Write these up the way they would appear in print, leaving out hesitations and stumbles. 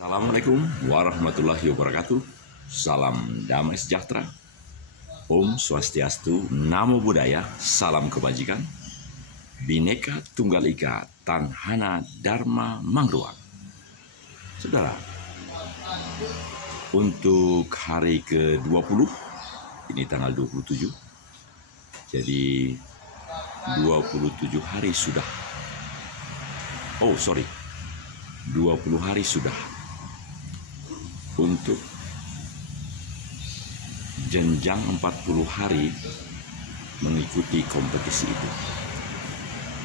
Assalamualaikum warahmatullahi wabarakatuh. Salam damai sejahtera. Om Swastiastu, Namo Buddhaya, salam kebajikan. Bhinneka Tunggal Ika, Tanhana Dharma Mangruang. Saudara, untuk hari ke-20, ini tanggal 27, jadi 27 hari sudah. 20 hari sudah untuk jenjang 40 hari mengikuti kompetisi itu.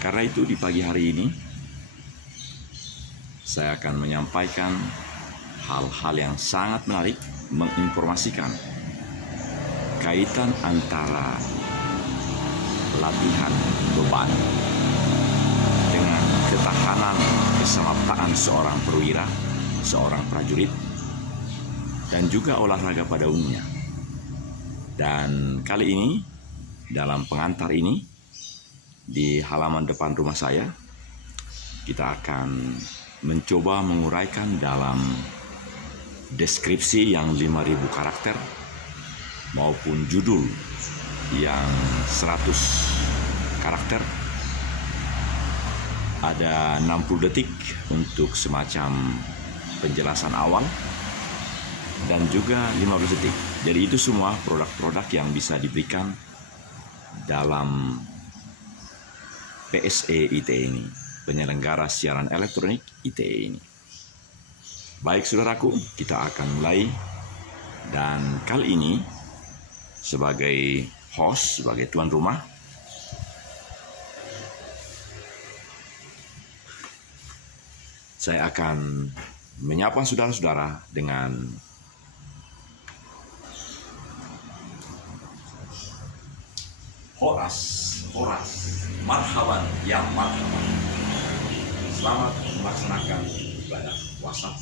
Karena itu di pagi hari ini saya akan menyampaikan hal-hal yang sangat menarik, menginformasikan kaitan antara latihan beban dengan ketahanan kesamaptaan seorang perwira, seorang prajurit, dan juga olahraga pada umumnya. Dan kali ini, dalam pengantar ini, di halaman depan rumah saya, kita akan mencoba menguraikan dalam deskripsi yang 5.000 karakter maupun judul yang 100 karakter. Ada 60 detik untuk semacam penjelasan awal dan juga 15 detik. Jadi itu semua produk-produk yang bisa diberikan dalam PSE ITE ini, penyelenggara siaran elektronik ITE ini. Baik saudaraku, kita akan mulai. Dan kali ini sebagai host, sebagai tuan rumah, saya akan menyapa saudara-saudara dengan Horas, marhaban, ya marhaban. Selamat melaksanakan ibadah puasa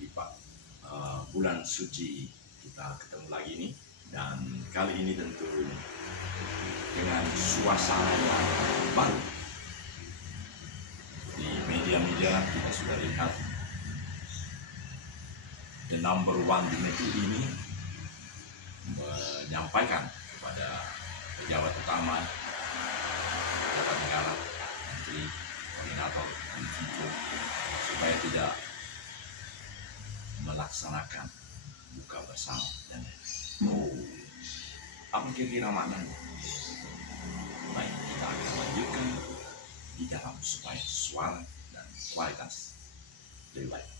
di bulan suci. Kita ketemu lagi nih, dan kali ini tentu dengan suasana yang baru. Di media-media kita sudah lihat the number one di negeri ini menyampaikan kepada pejabat utama, pejabat negara, menteri, koordinator, Menko, supaya tidak melaksanakan buka bersama. Dan apa kira-kira maknanya? Baik, kita akan lanjutkan di dalam supaya suara dan kualitas lebih baik.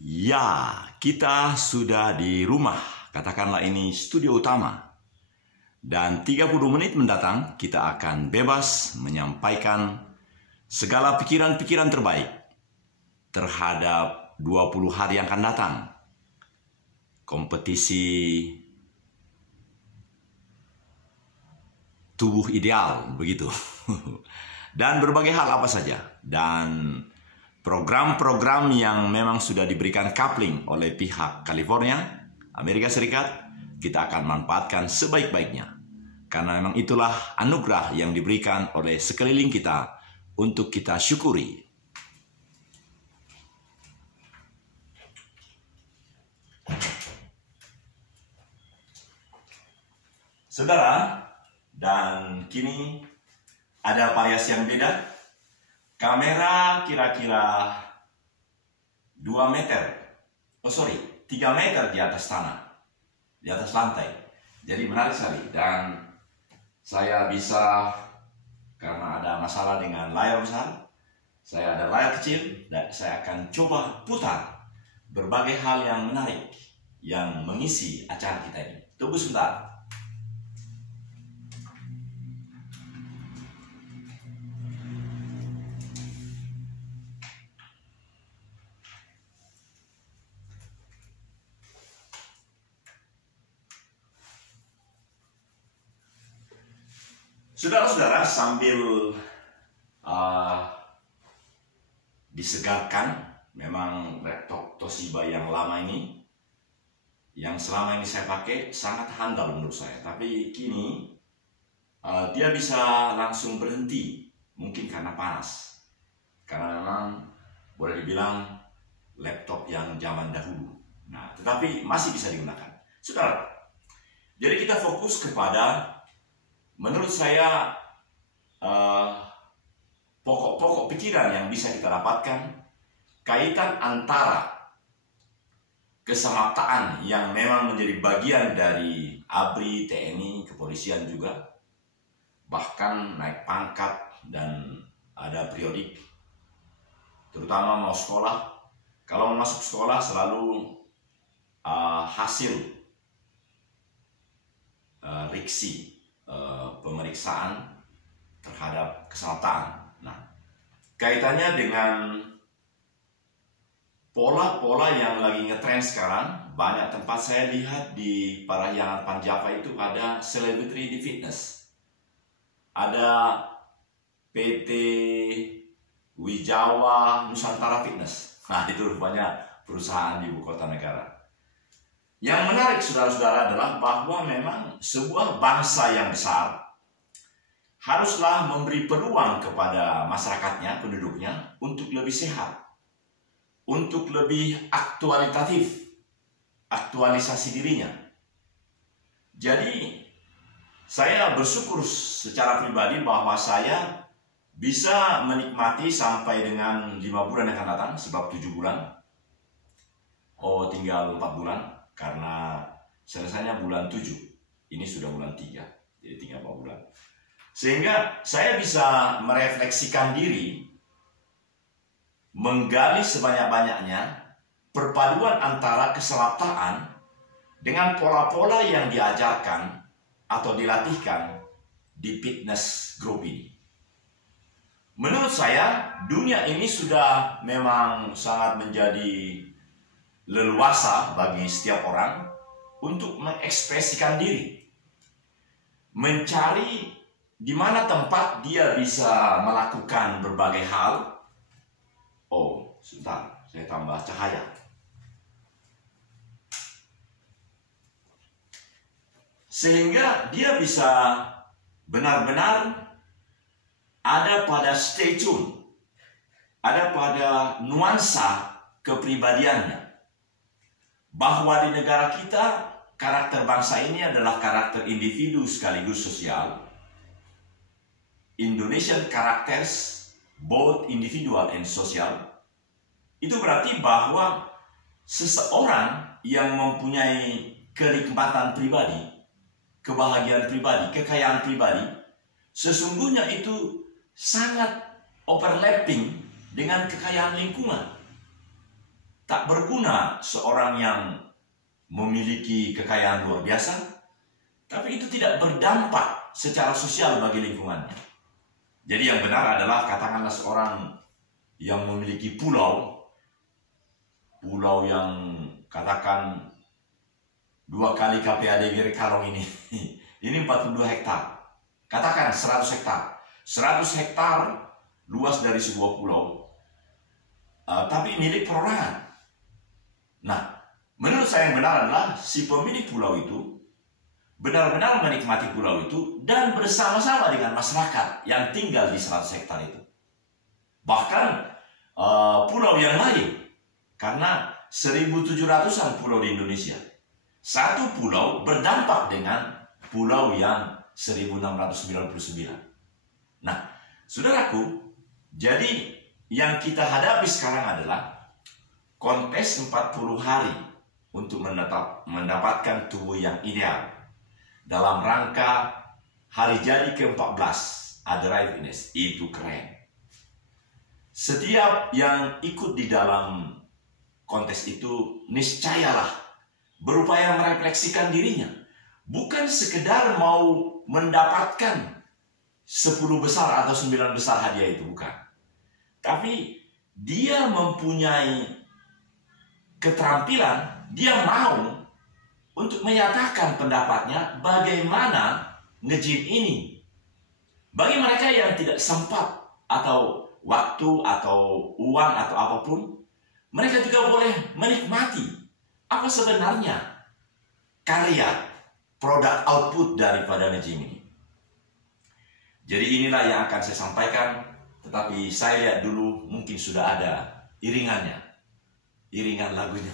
Ya, kita sudah di rumah. Katakanlah ini studio utama. Dan 30 menit mendatang kita akan bebas menyampaikan segala pikiran-pikiran terbaik terhadap 20 hari yang akan datang. Kompetisi tubuh ideal, begitu. Dan berbagai hal apa saja. Dan program-program yang memang sudah diberikan coupling oleh pihak California, Amerika Serikat, kita akan manfaatkan sebaik-baiknya. Karena memang itulah anugerah yang diberikan oleh sekeliling kita untuk kita syukuri. Saudara, dan kini ada variasi yang beda. Kamera kira-kira 3 meter di atas tanah, di atas lantai. Jadi menarik sekali. Dan saya bisa, karena ada masalah dengan layar besar, saya ada layar kecil, dan saya akan coba putar berbagai hal yang menarik yang mengisi acara kita ini. Tunggu sebentar. Saudara-saudara, sambil disegarkan, memang laptop Toshiba yang lama ini yang selama ini saya pakai sangat handal menurut saya. Tapi kini dia bisa langsung berhenti, mungkin karena panas. Karena memang boleh dibilang laptop yang zaman dahulu. Nah, tetapi masih bisa digunakan. Saudara, jadi kita fokus kepada, menurut saya, pokok-pokok pikiran yang bisa kita dapatkan, kaitan antara kesamaptaan yang memang menjadi bagian dari ABRI, TNI, kepolisian juga, bahkan naik pangkat dan ada periodik, terutama mau sekolah. Kalau mau masuk sekolah selalu hasil riksi, pemeriksaan terhadap kesamaptaan. Nah, kaitannya dengan pola-pola yang lagi ngetrend sekarang, banyak tempat saya lihat di Parahyangan Panjava itu ada celebrity di fitness. Ada PT Wijawa Nusantara Fitness. Nah, itu rupanya perusahaan di ibu kota negara. Yang menarik, saudara-saudara, adalah bahwa memang sebuah bangsa yang besar haruslah memberi peluang kepada masyarakatnya, penduduknya, untuk lebih sehat, untuk lebih aktualitatif, aktualisasi dirinya. Jadi, saya bersyukur secara pribadi bahwa saya bisa menikmati sampai dengan 5 bulan yang akan datang, sebab 7 bulan. Oh, tinggal 4 bulan, karena selesainya bulan 7. Ini sudah bulan 3, jadi tinggal 4 bulan. Sehingga saya bisa merefleksikan diri, menggali sebanyak-banyaknya perpaduan antara kesamaptaan dengan pola-pola yang diajarkan atau dilatihkan di fitness group ini. Menurut saya, dunia ini sudah memang sangat menjadi leluasa bagi setiap orang untuk mengekspresikan diri, mencari di mana tempat dia bisa melakukan berbagai hal. Oh, sebentar, saya tambah cahaya. Sehingga dia bisa benar-benar ada pada stay tune, ada pada nuansa kepribadiannya. Bahwa di negara kita, karakter bangsa ini adalah karakter individu sekaligus sosial. Indonesian characters, both individual and social. Itu berarti bahwa seseorang yang mempunyai kenikmatan pribadi, kebahagiaan pribadi, kekayaan pribadi, sesungguhnya itu sangat overlapping dengan kekayaan lingkungan. Tak berguna seorang yang memiliki kekayaan luar biasa, tapi itu tidak berdampak secara sosial bagi lingkungannya. Jadi yang benar adalah, katakanlah seorang yang memiliki pulau yang katakan 2 kali KPAD Giri Kalong ini, ini 42 hektar. Katakan 100 hektar. 100 hektar luas dari sebuah pulau, tapi milik perorangan. Nah, menurut saya yang benar adalah si pemilik pulau itu benar-benar menikmati pulau itu dan bersama-sama dengan masyarakat yang tinggal di 100 hektar itu. Bahkan pulau yang lain, karena 1.700-an pulau di Indonesia. Satu pulau berdampak dengan pulau yang 1.699. Nah, saudaraku, jadi yang kita hadapi sekarang adalah kontes 40 hari untuk mendapatkan tubuh yang ideal dalam rangka hari jadi ke-14 Arrive Ines. Itu keren. Setiap yang ikut di dalam kontes itu niscayalah berupaya merefleksikan dirinya, bukan sekedar mau mendapatkan 10 besar atau 9 besar hadiah itu, bukan. Tapi dia mempunyai keterampilan, dia mau untuk menyatakan pendapatnya bagaimana nge-gym ini. Bagi mereka yang tidak sempat atau waktu atau uang atau apapun, mereka juga boleh menikmati apa sebenarnya karya, produk output daripada nge-gym ini. Jadi inilah yang akan saya sampaikan, tetapi saya lihat dulu mungkin sudah ada iringannya, iringan lagunya.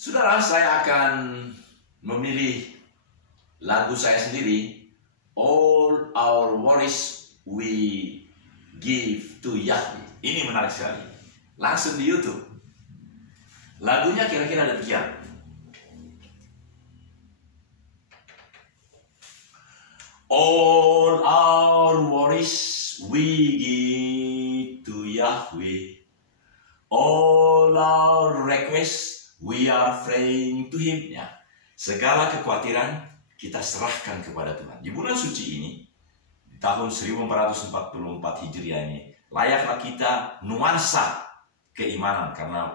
Saudara, saya akan memilih lagu saya sendiri, All Our Worries We Give to Yahweh. Ini menarik sekali. Langsung di YouTube. Lagunya kira-kira demikian. All our worries we give to Yahweh. All our requests we are praying to Him. Ya. Segala kekhawatiran kita serahkan kepada Tuhan. Di bulan suci ini, di tahun 1444 Hijriah ini, layaklah kita nuansa keimanan, karena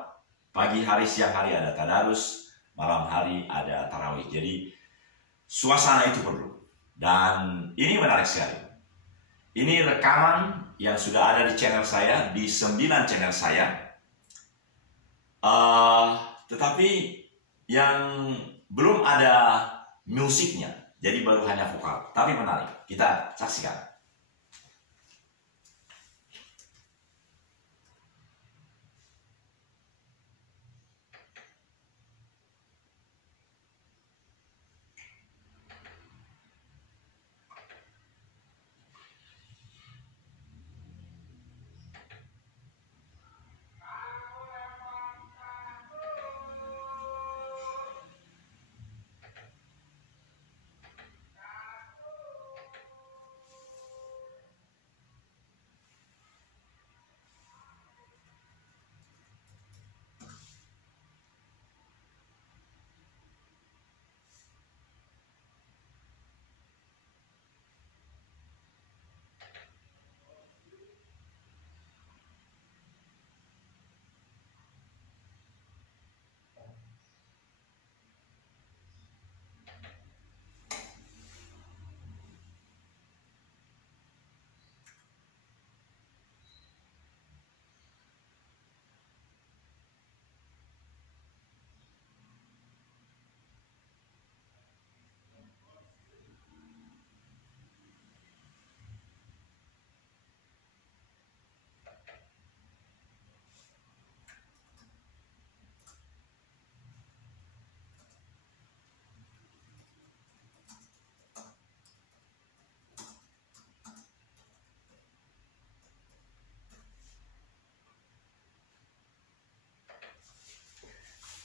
pagi hari, siang hari ada tadarus, malam hari ada tarawih. Jadi suasana itu perlu. Dan ini menarik sekali. Ini rekaman yang sudah ada di channel saya, di 9 channel saya. Tetapi yang belum ada musiknya, jadi baru hanya vokal. Tapi menarik, kita saksikan.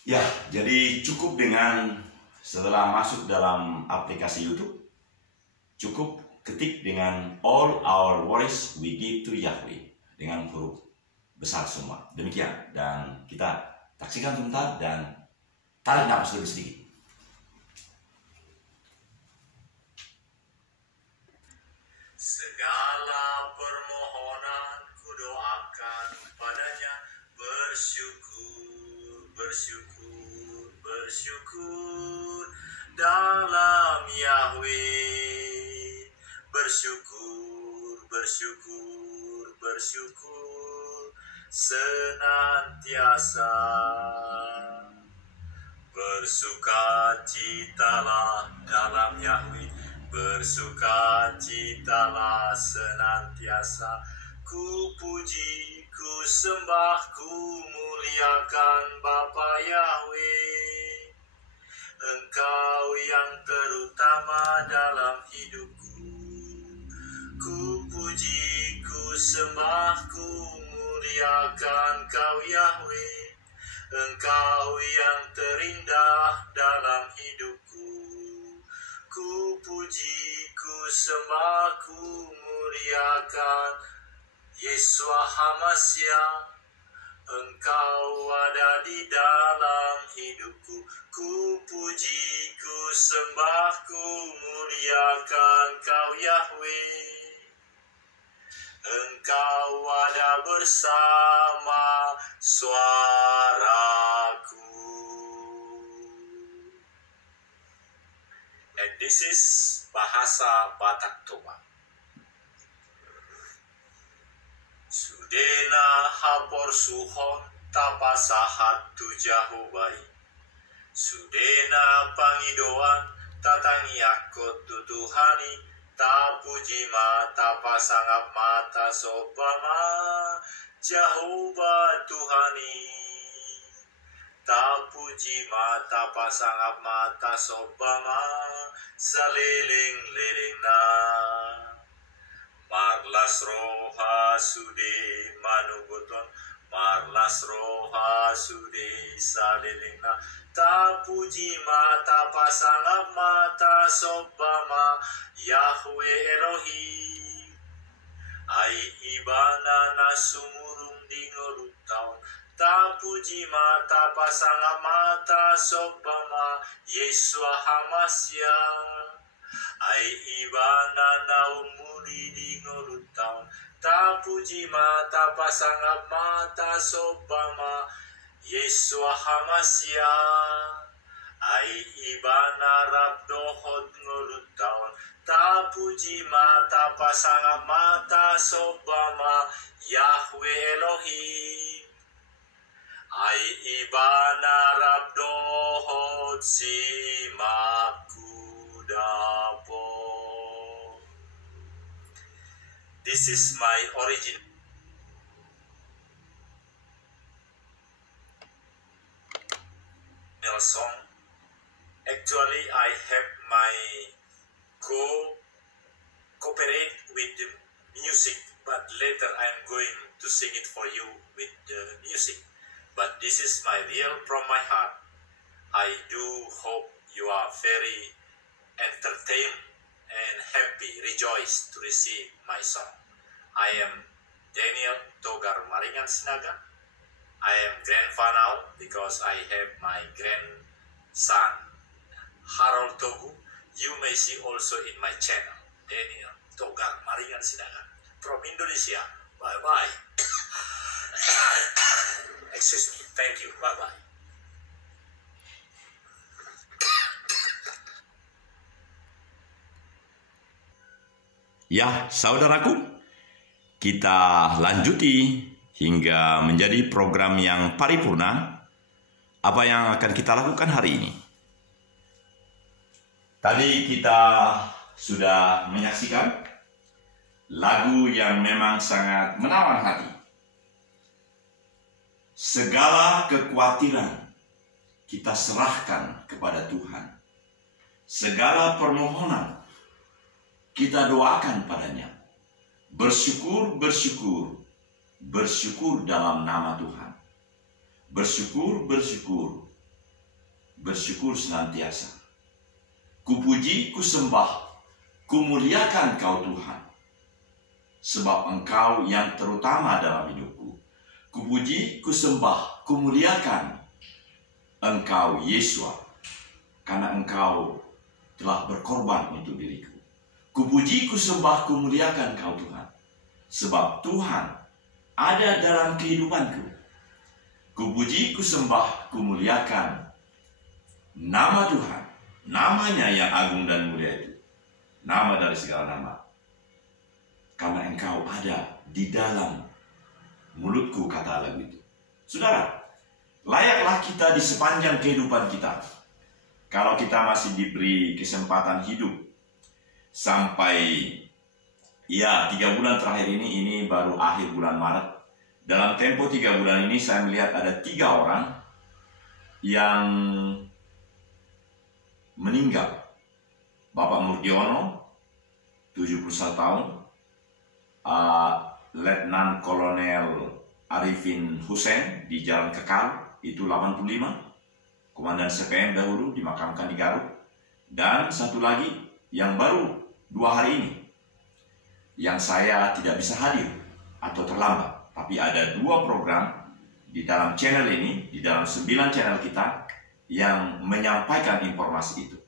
Ya, jadi cukup dengan setelah masuk dalam aplikasi YouTube, cukup ketik dengan All Our Worries We Give to Yahweh dengan huruf besar semua. Demikian, dan kita saksikan sebentar dan tarik nafas dulu sedikit. Segala permohonan kudoakan padanya, bersyukur, bersyukur, bersyukur dalam Yahweh. Bersyukur, bersyukur, bersyukur senantiasa. Bersukacitalah dalam Yahweh, bersukacitalah senantiasa. Ku puji, ku sembah, ku muliakan Bapa Yahweh. Engkau yang terutama dalam hidupku. Ku puji, ku sembah, ku muliakan Kau Yahweh. Engkau yang terindah dalam hidupku. Ku puji, ku sembah, ku muliakan Yeshua HaMashiach. Engkau ada di dalam hidupku. Ku puji, ku sembah, ku muliakan Kau Yahweh. Engkau ada bersama suaraku. And this is bahasa Batak Toba. Sudena hapor suhon tapasahat tu jahubai. Sudena pangidoan tatangi akot tutuhani tapuji mata pasangap mata sopama Jehovah Tuhani. Tapuji mata pasangap mata sopama saliling-liling na. Marlas roha sude manuguton, marlas roha sude saliling na. Tapuji mata pasangap mata sopama Yahweh Elohim. Ai ibana na sumurung di ngolutaon. Tapuji mata pasangap mata sopama Yesua Hamasya. Ai ibana na umuli di ngolutaon. Tapuji mata pasangap mata sopama Yesua Hamasya. Ai ibana rabdohot ngolutaon. Tapuji mata pasangap mata sopama Yahweh Elohim. Ai ibana rabdohot si makudapo. This is my original song. Actually, I have my cooperate with the music, but later I am going to sing it for you with the music. But this is my real from my heart. I do hope you are very entertained and happy, rejoice to receive my song. I am Daniel Togar Maringan Sinaga. I am grandpa now because I have my grandson Harold Togu. You may see also in my channel Daniel Togar Maringan Sinaga from Indonesia. Bye bye. Excuse me. Thank you. Bye bye. Ya, saudaraku, kita lanjuti hingga menjadi program yang paripurna. Apa yang akan kita lakukan hari ini? Tadi kita sudah menyaksikan lagu yang memang sangat menawan hati. Segala kekhawatiran kita serahkan kepada Tuhan. Segala permohonan kita doakan padanya. Bersyukur, bersyukur, bersyukur dalam nama Tuhan. Bersyukur, bersyukur, bersyukur senantiasa. Kupuji, kusembah, kumuliakan Kau Tuhan. Sebab Engkau yang terutama dalam hidupku. Kupuji, kusembah, kumuliakan Engkau Yesua, karena Engkau telah berkorban untuk diriku. Kupuji, kusembah, kumuliakan Kau Tuhan, sebab Tuhan ada dalam kehidupanku. Kupuji, kusembah, kumuliakan nama Tuhan, namanya yang agung dan mulia itu, nama dari segala nama, karena Engkau ada di dalam mulutku, kata lagu itu. Saudara, layaklah kita di sepanjang kehidupan kita, kalau kita masih diberi kesempatan hidup sampai 3 bulan terakhir ini baru akhir bulan Maret. Dalam tempo 3 bulan ini saya melihat ada 3 orang yang meninggal. Bapak Murdiono 71 tahun, Letnan Kolonel Arifin Hussein di Jalan Kekal itu 85, komandan CPM dahulu, dimakamkan di Garut. Dan satu lagi yang baru 2 hari ini yang saya tidak bisa hadir atau terlambat, tapi ada 2 program di dalam channel ini, di dalam 9 channel kita yang menyampaikan informasi itu.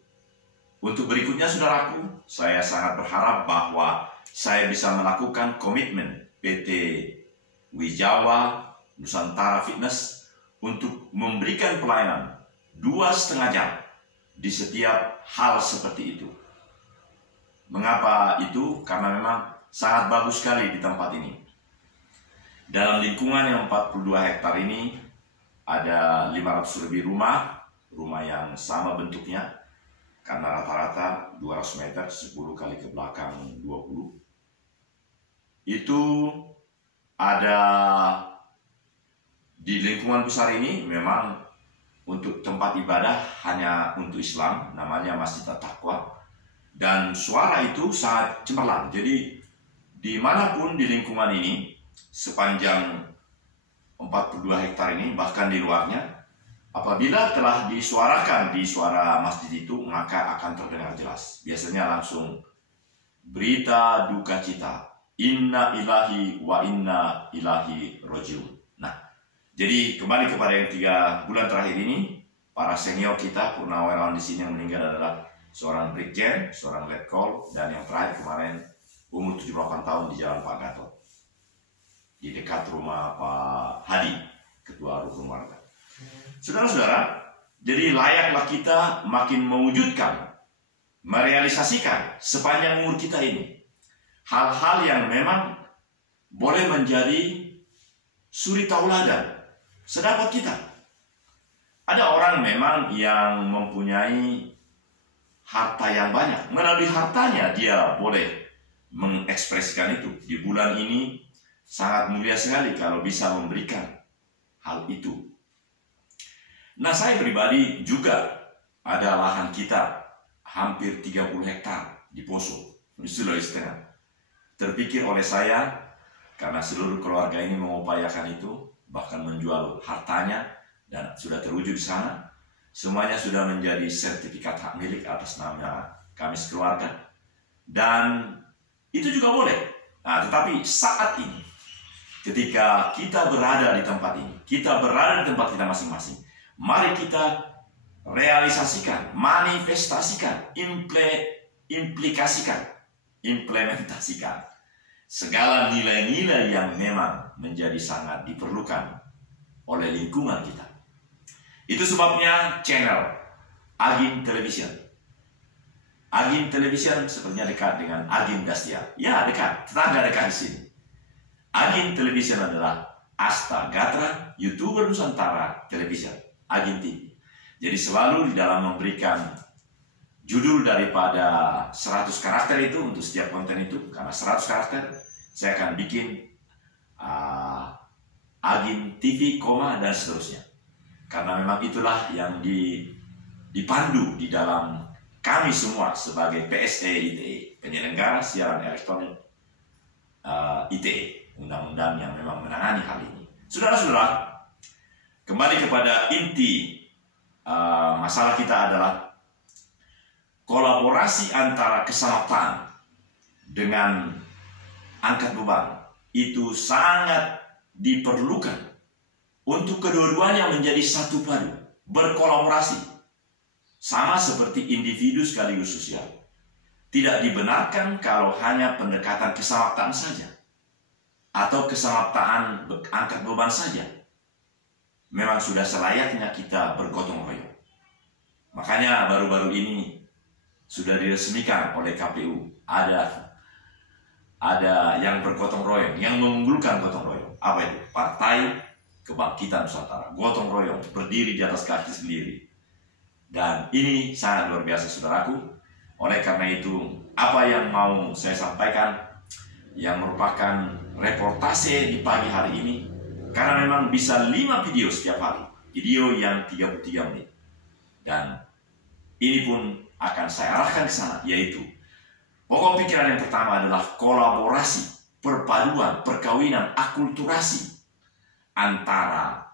Untuk berikutnya, saudaraku, saya sangat berharap bahwa saya bisa melakukan komitmen PT Wijawa Nusantara Fitness untuk memberikan pelayanan 2,5 jam di setiap hal seperti itu. Mengapa itu? Karena memang sangat bagus sekali di tempat ini. Dalam lingkungan yang 42 hektar ini ada 500 lebih rumah yang sama bentuknya, karena rata-rata 200 meter, 10 kali ke belakang 20. Itu ada di lingkungan besar ini memang untuk tempat ibadah hanya untuk Islam, namanya Masjid At-Taqwa. Dan suara itu sangat cemerlang. Jadi dimanapun di lingkungan ini, sepanjang 42 hektar ini, bahkan di luarnya, apabila telah disuarakan di suara masjid itu, maka akan terdengar jelas. Biasanya langsung berita duka cita, inna ilahi wa inna ilahi rojiun. Nah, jadi kembali kepada yang 3 bulan terakhir ini, para senior kita, purnawirawan di sini yang meninggal adalah seorang brigjen, seorang letkol, dan yang terakhir kemarin umur 78 tahun di Jalan Pak Gatot, di dekat rumah Pak Hadi, Ketua Rukun Warga. Saudara-saudara, jadi layaklah kita makin mewujudkan, merealisasikan sepanjang umur kita ini hal-hal yang memang boleh menjadi suri tauladan sedapat kita. Ada orang memang yang mempunyai harta yang banyak. Melalui hartanya dia boleh mengekspresikan itu. Di bulan ini sangat mulia sekali kalau bisa memberikan hal itu. Nah, saya pribadi juga ada lahan kita hampir 30 hektar di Poso, di Sulawesi Tengah. Terpikir oleh saya, karena seluruh keluarga ini mengupayakan itu, bahkan menjual hartanya, dan sudah terwujud di sana. Semuanya sudah menjadi sertifikat hak milik atas nama kami sekeluarga. Dan itu juga boleh. Nah, tetapi saat ini, ketika kita berada di tempat ini, kita berada di tempat kita masing-masing, mari kita realisasikan, manifestasikan, implementasikan segala nilai-nilai yang memang menjadi sangat diperlukan oleh lingkungan kita. Itu sebabnya channel Agim Television. Agim Television sepertinya dekat dengan Agim Dastia. Ya, dekat, tetangga dekat di sini. Agim Television adalah Asta Gatra, YouTuber Nusantara Television, Agim TV. Jadi selalu di dalam memberikan judul daripada 100 karakter itu untuk setiap konten itu, karena 100 karakter, saya akan bikin Agim TV, dan seterusnya. Karena memang itulah yang dipandu di dalam kami semua sebagai PSE ITE, penyelenggara siaran elektronik ITE, undang-undang yang memang menangani hal ini. Saudara-saudara, kembali kepada inti masalah kita adalah kolaborasi antara kesamaptaan dengan angkat beban itu sangat diperlukan untuk kedua-duanya menjadi satu padu, berkolaborasi, sama seperti individu sekaligus sosial. Tidak dibenarkan kalau hanya pendekatan kesamaptaan saja, atau kesamaptaan angkat beban saja. Memang sudah selayaknya kita bergotong royong. Makanya baru-baru ini sudah diresmikan oleh KPU, ada yang bergotong royong, yang mengunggulkan gotong royong. Apa itu? Partai Kebangkitan Nusantara, gotong royong, berdiri di atas kaki sendiri. Dan ini sangat luar biasa, saudaraku. Oleh karena itu, apa yang mau saya sampaikan, yang merupakan reportase di pagi hari ini, karena memang bisa 5 video setiap hari, video yang 33 menit. Dan ini pun akan saya arahkan ke sana, yaitu pokok pikiran yang pertama adalah kolaborasi, perpaduan, perkawinan, akulturasi antara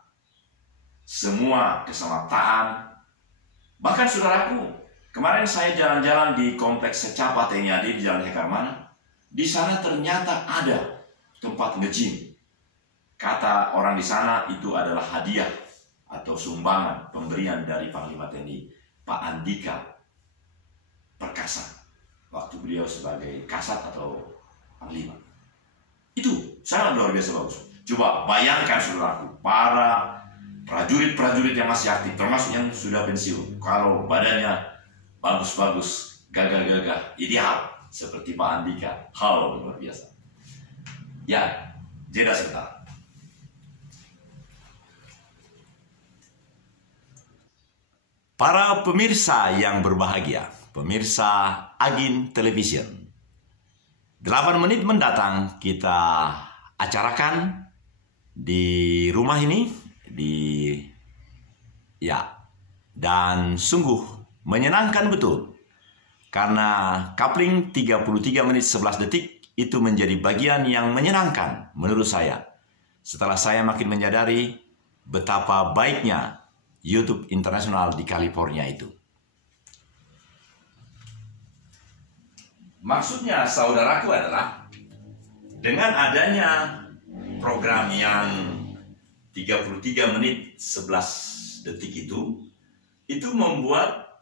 semua kesamaptaan. Bahkan saudaraku, kemarin saya jalan-jalan di kompleks Secapa TNI AD di Jalan Hekarmana. Di sana ternyata ada tempat nge-gym. Kata orang di sana itu adalah hadiah atau sumbangan pemberian dari Panglima TNI Pak Andika Perkasa waktu beliau sebagai Kasat atau Panglima. Itu sangat luar biasa bagus. Coba bayangkan saudaraku, para prajurit-prajurit yang masih aktif, termasuk yang sudah pensiun, kalau badannya bagus-bagus, gagah-gagah, ideal seperti Pak Andika, hal luar biasa. Ya, jeda sebentar. Para pemirsa yang berbahagia, pemirsa Agin Television, 8 menit mendatang kita acarakan di rumah ini, dan sungguh menyenangkan betul. Karena coupling 33 menit 11 detik itu menjadi bagian yang menyenangkan menurut saya. Setelah saya makin menyadari betapa baiknya YouTube internasional di California itu. Maksudnya saudaraku adalah dengan adanya program yang 33 menit 11 detik itu membuat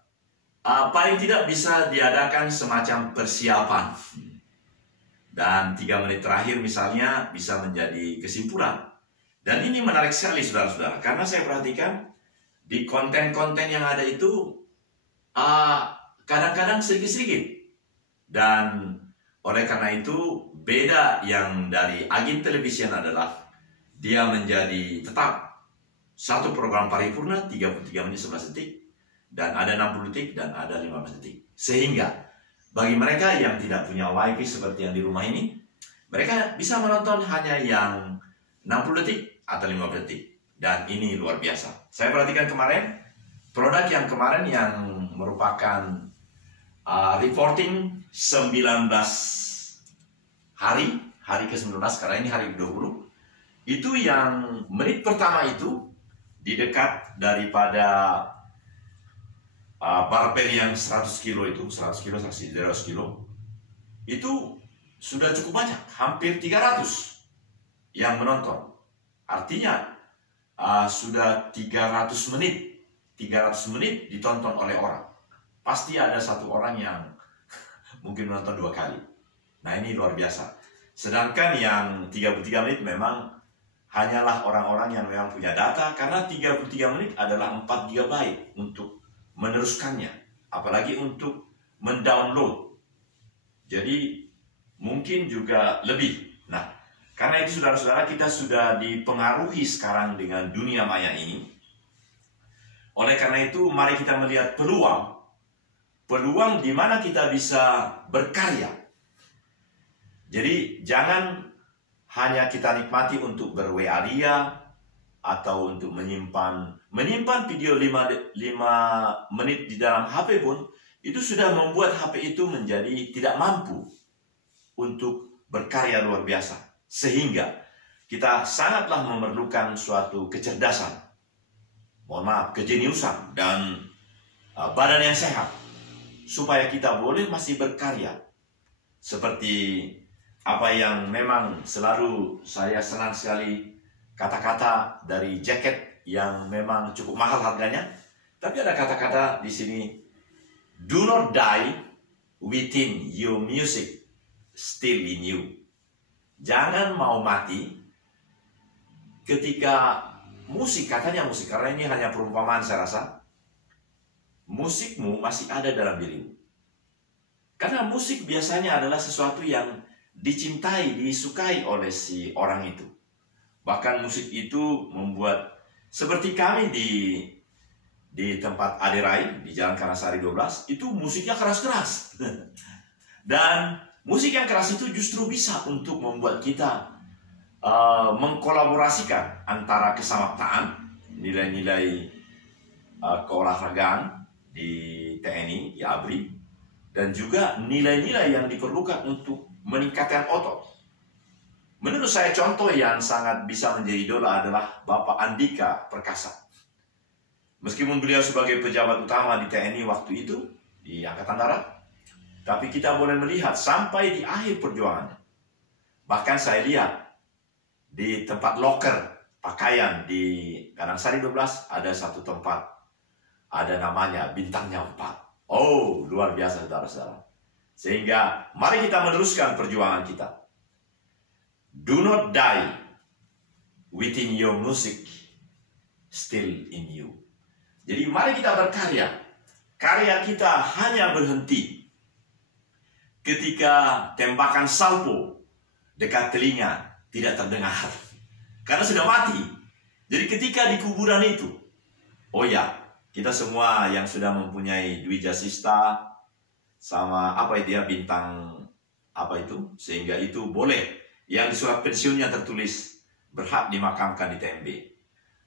paling tidak bisa diadakan semacam persiapan. Dan 3 menit terakhir misalnya bisa menjadi kesimpulan. Dan ini menarik sekali saudara-saudara, karena saya perhatikan di konten-konten yang ada itu kadang-kadang sedikit-sedikit. Dan oleh karena itu beda yang dari Agin Television adalah dia menjadi tetap satu program paripurna 33 menit 11 detik, dan ada 60 detik dan ada 15 detik. Sehingga bagi mereka yang tidak punya wifi seperti yang di rumah ini, mereka bisa menonton hanya yang 60 detik atau 15 detik. Dan ini luar biasa. Saya perhatikan kemarin, produk yang kemarin yang merupakan reporting 19 hari ke-19, karena ini hari ke-20. Itu yang menit pertama itu di dekat daripada barbel yang 100 kilo itu, 100 kilo, 100 kilo. Itu sudah cukup banyak, hampir 300 yang menonton. Artinya sudah 300 menit ditonton oleh orang. Pasti ada satu orang yang mungkin menonton 2 kali. Nah, ini luar biasa. Sedangkan yang 33 menit memang hanyalah orang-orang yang memang punya data, karena 33 menit adalah 4 GB untuk meneruskannya, apalagi untuk mendownload. Jadi mungkin juga lebih. Nah, karena itu saudara-saudara, kita sudah dipengaruhi sekarang dengan dunia maya ini. Oleh karena itu, mari kita melihat peluang di mana kita bisa berkarya. Jadi jangan hanya kita nikmati untuk ber-WA atau untuk menyimpan video 5 menit di dalam HP pun, itu sudah membuat HP itu menjadi tidak mampu untuk berkarya luar biasa. Sehingga kita sangatlah memerlukan suatu kecerdasan, kejeniusan, dan badan yang sehat, supaya kita boleh masih berkarya. Seperti apa yang memang selalu saya senang sekali, kata-kata dari jaket yang memang cukup mahal harganya, tapi ada kata-kata di sini, do not die within your music still in you. Jangan mau mati ketika musik, katanya musik, karena ini hanya perumpamaan saya rasa, musikmu masih ada dalam dirimu. Karena musik biasanya adalah sesuatu yang dicintai, disukai oleh si orang itu. Bahkan musik itu membuat, seperti kami di tempat Aderai, di Jalan Kanasari 12, itu musiknya keras-keras. Dan musik yang keras itu justru bisa untuk membuat kita mengkolaborasikan antara kesamaptaan, nilai-nilai keolahragaan di TNI, di ABRI, dan juga nilai-nilai yang diperlukan untuk meningkatkan otot. Menurut saya contoh yang sangat bisa menjadi idola adalah Bapak Andika Perkasa. Meskipun beliau sebagai pejabat utama di TNI waktu itu, di Angkatan Darat, tapi kita boleh melihat sampai di akhir perjuangannya. Bahkan saya lihat di tempat loker pakaian di Kanansari 12 ada satu tempat, ada namanya bintangnya 4. Oh, luar biasa saudara-saudara. Sehingga mari kita meneruskan perjuangan kita. Do not die within your music still in you. Jadi mari kita berkarya. Karya kita hanya berhenti ketika tembakan salvo dekat telinga tidak terdengar, karena sudah mati. Jadi ketika di kuburan itu, oh ya, kita semua yang sudah mempunyai Dwijasista sama apa itu ya, bintang apa itu, sehingga itu boleh yang di surat pensiunnya tertulis berhak dimakamkan di TMB.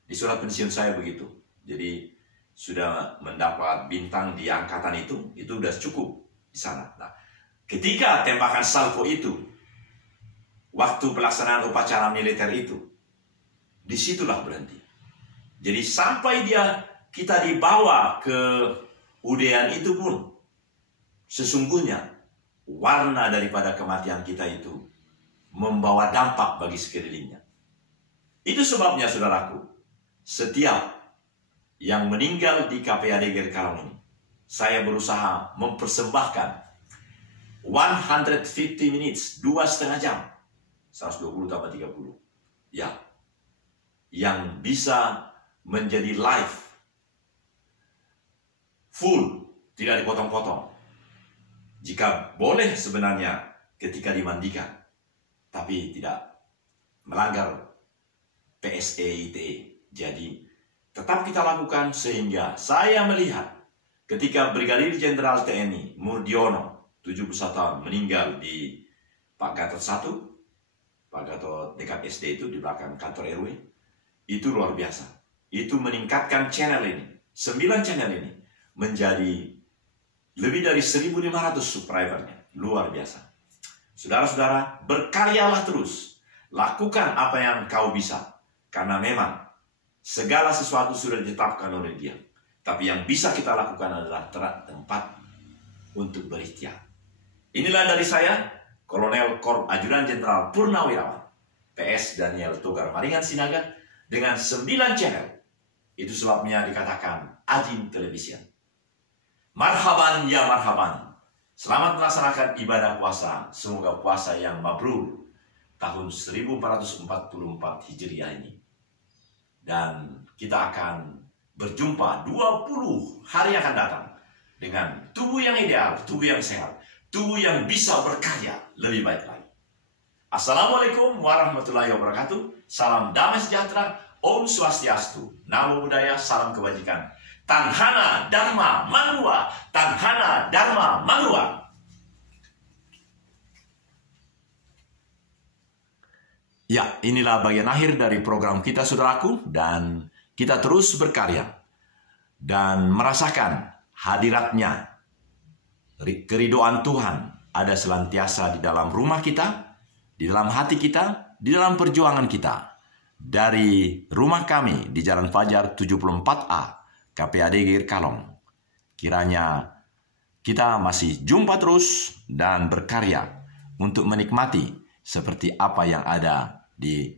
Di surat pensiun saya begitu. Jadi sudah mendapat bintang di angkatan itu sudah cukup di sana. Nah, ketika tembakan salvo itu, waktu pelaksanaan upacara militer itu, disitulah berhenti. Jadi sampai kita dibawa ke udean itu pun, sesungguhnya warna daripada kematian kita itu membawa dampak bagi sekelilingnya. Itu sebabnya saudaraku, setiap yang meninggal di KPAD Geyer Kalong ini, saya berusaha mempersembahkan 150 minutes, 2,5 jam, 120 tambah 30, ya, yang bisa menjadi live, full, tidak dipotong-potong. Jika boleh sebenarnya ketika dimandikan, tapi tidak melanggar PSE ITE. Jadi tetap kita lakukan, sehingga saya melihat ketika Brigadir Jenderal TNI Murdiono 71 tahun meninggal di Pak Gatot 1, Pak Gatot dekat SD itu di belakang kantor RW, itu luar biasa. Itu meningkatkan channel ini, 9 channel ini menjadi lebih dari 1.500 subscribernya. Luar biasa. Saudara-saudara, berkaryalah terus. Lakukan apa yang kau bisa. Karena memang segala sesuatu sudah ditetapkan oleh Dia. Tapi yang bisa kita lakukan adalah tempat untuk berikhtiar. Inilah dari saya, Kolonel Korps Ajudan Jenderal Purnawirawan PS Daniel Togar Maringan Sinaga, dengan 9 channel. Itu sebabnya dikatakan Ajin Television. Marhaban ya marhaban. Selamat melaksanakan ibadah puasa. Semoga puasa yang mabrur tahun 1444 Hijriah ini. Dan kita akan berjumpa 20 hari yang akan datang dengan tubuh yang ideal, tubuh yang sehat, tubuh yang bisa berkarya lebih baik lagi. Assalamualaikum warahmatullahi wabarakatuh. Salam damai sejahtera. Om Swastiastu. Namo Buddhaya. Salam kebajikan. Tanhana Dharma Manua. Tanhana Dharma Manua. Ya, inilah bagian akhir dari program kita, saudaraku, dan kita terus berkarya dan merasakan hadiratnya, keridoan Tuhan ada senantiasa di dalam rumah kita, di dalam hati kita, di dalam perjuangan kita. Dari rumah kami di Jalan Fajar 74A, KPAD Geyer Kalong. Kiranya kita masih jumpa terus dan berkarya untuk menikmati seperti apa yang ada di